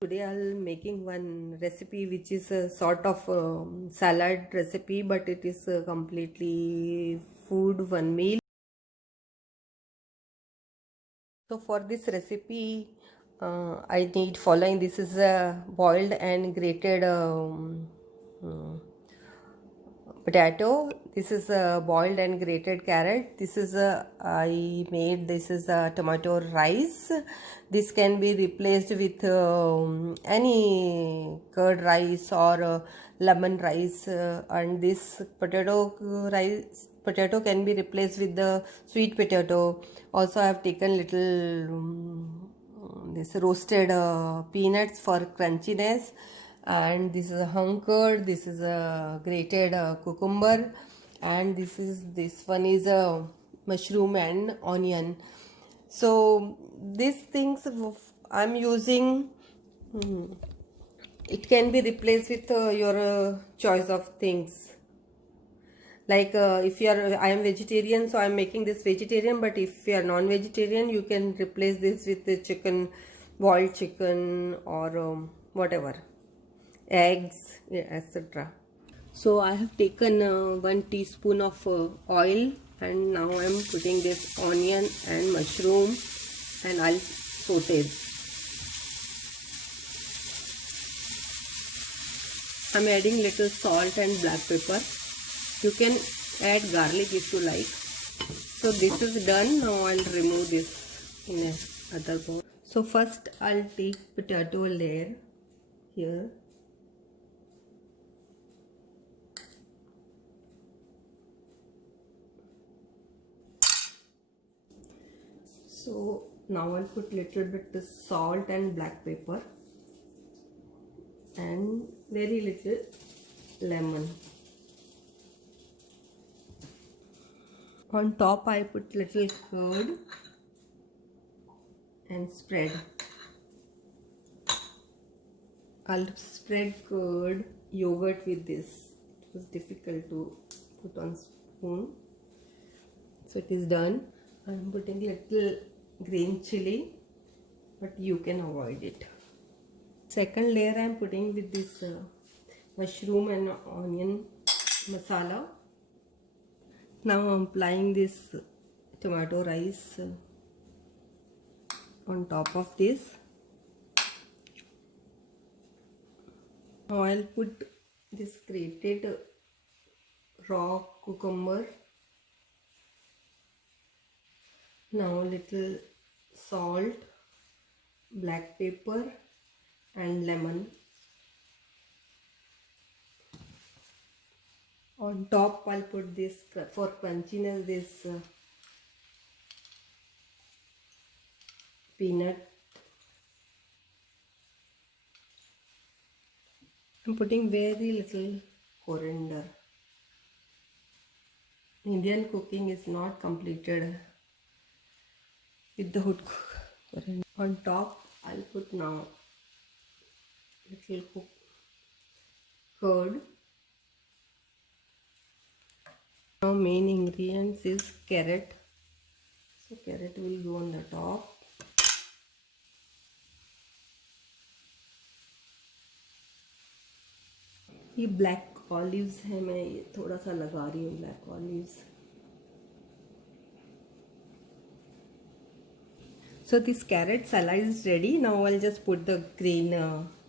Today I'll making one recipe which is a sort of salad recipe, but it is completely food, one meal. So for this recipe I need following. This is a boiled and grated potato. This is a boiled and grated carrot. This is a this is a tomato rice. This can be replaced with any curd rice or lemon rice, and this potato can be replaced with the sweet potato. Also I have taken little this roasted peanuts for crunchiness, and this is a hung curd, this is a grated cucumber, and this one is a mushroom and onion. So these things I'm using. It can be replaced with your choice of things. Like if you are, I am vegetarian, so I am making this vegetarian, but if you are non-vegetarian, you can replace this with the chicken, boiled chicken, or whatever, eggs, yeah, etc. So I have taken 1 teaspoon of oil, and now I am putting this onion and mushroom, and I'll saute. I'm adding little salt and black pepper. You can add garlic if you like. So this is done. Now I'll remove this in another bowl. So first I'll take potato layer here. So now I'll put little bit of salt and black pepper and very little lemon. On top I put little curd and spread. I'll spread curd, yogurt with this. It was difficult to put on spoon. So it is done. I'm putting little green chili, but you can avoid it. Second layer I'm putting with this mushroom and onion masala. Now I'm applying this tomato rice on top of this. Now I'll put this grated raw cucumber. Now little salt, black pepper and lemon. On top I'll put this for crunchiness, this peanut. I'm putting very little coriander. Indian cooking is not completed without coriander. On top I'll put now little curd. Now main ingredients is carrot. So carrot will go on the top. ये black olives है, मैं ये थोड़ा सा लगा रही हूँ black olives. So this carrot salad is ready. Now I'll just put the green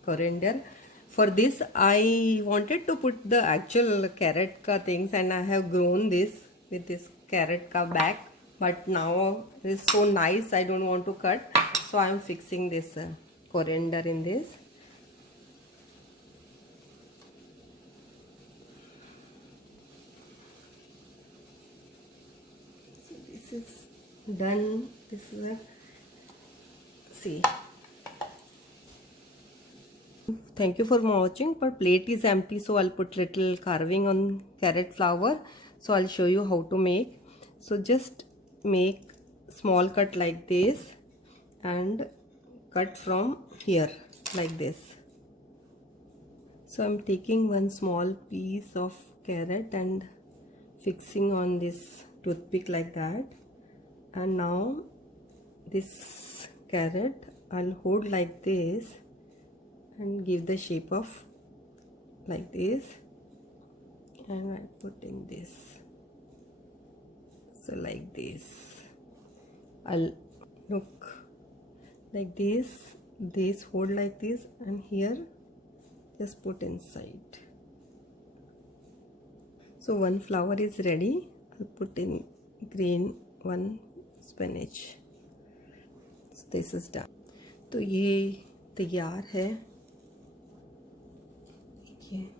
coriander. For this I wanted to put the actual carrot ka things, and I have grown this with this carrot ka back, but now it is so nice I don't want to cut, so I am fixing this coriander in this. So this is done. This is a see. Thank you for watching. But plate is empty, so I'll put little carving on carrot flower. So I'll show you how to make. So just make small cut like this and cut from here like this. So I'm taking one small piece of carrot and fixing on this toothpick like that, and now this carrot I'll hold like this and give the shape of like this, and I put in this. So like this, I'll look like this hold like this, and here just put inside. So one flower is ready. I'll put in green one spinach. So this is done. तो ये तैयार है, देखिए।